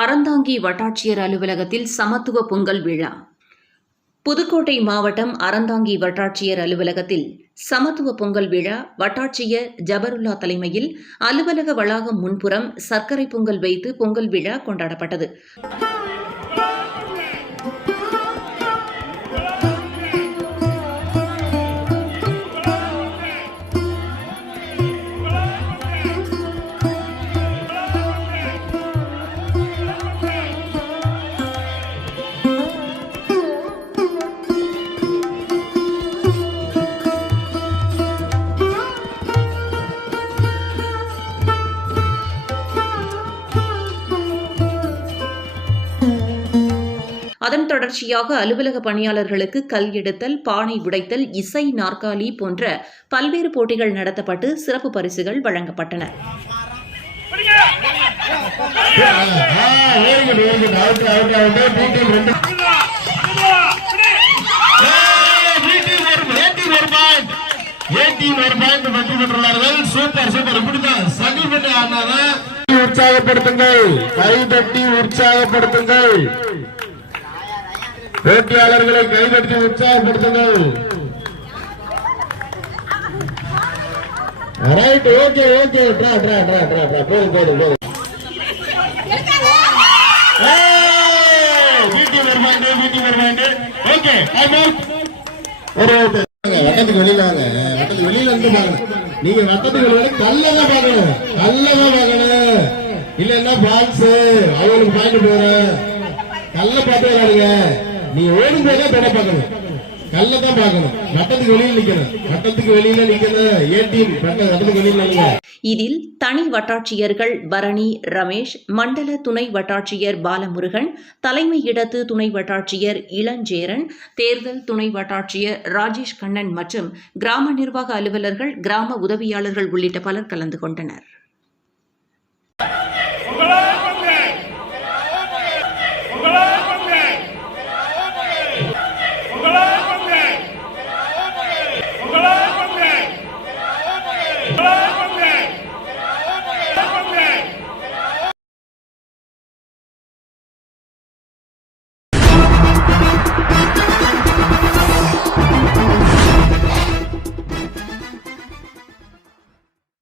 அறந்தாங்கி வட்டாட்சியர் அலுவலகத்தில் சமத்துவ பொங்கல் விழா. புதுக்கோட்டை மாவட்டம் அறந்தாங்கி வட்டாட்சியர் அலுவலகத்தில் சமத்துவ பொங்கல் விழா வட்டாட்சியர் ஜபருல்லா தலைமையில் அலுவலக வளாகம் முன்புறம் சர்க்கரை பொங்கல் வைத்து பொங்கல் விழா கொண்டாடப்பட்டது. அதன் தொடர்ச்சியாக அலுவலக பணியாளர்களுக்கு கல் எடுத்தல் பானை உடைத்தல் இசை நாற்காலி போன்ற பல்வேறு போட்டிகள் நடத்தப்பட்டு சிறப்பு பரிசுகள் வழங்கப்பட்டன. சூப்பர் சூப்பர் இப்படிதான் சனி பண்ணி ஆனாதான் உற்சாகப்படுத்துங்கள் கைதட்டி உற்சாகப்படுத்துங்கள். போட்டியாளர்களை கைதட்டி உற்சாகப்படுத்துங்கள். Right okay okay draw draw draw draw draw போதும் போதும் போதும். ஓகே வட்டத்துக்கு வெளியில வாங்க வட்டத்துக்கு வெளியில வந்து பாருங்க. நீங்க வட்டத்துக்கு வெளியில கல்ல தான் பார்க்கணும் கல்ல இல்லன்னா பால்ஸ் அவங்களுக்கு பாயிண்ட் போறேன். கல்ல பார்த்து விளையாடுங்க. நீ ஓடும் போதே தொட பார்க்கணும். கல்ல தான் பார்க்கணும். வட்டத்துக்கு வெளியில் நிக்கணும். வட்டத்துக்கு வெளியில நிக்கணும் ஏடிஎம் டீம் வட்டத்துக்கு வெளியில நில்லுங்க இதில் தனி வட்டாட்சியர்கள் பரணி ரமேஷ் மண்டல துணை வட்டாட்சியர் பாலமுருகன் தலைமை இடத்து துணை வட்டாட்சியர் இளஞ்சேரன் தேர்தல் துணை வட்டாட்சியர் ராஜேஷ் கண்ணன் மற்றும் கிராம நிர்வாக அலுவலர்கள் கிராம உதவியாளர்கள் உள்ளிட்ட பலர் கலந்து கொண்டனர்.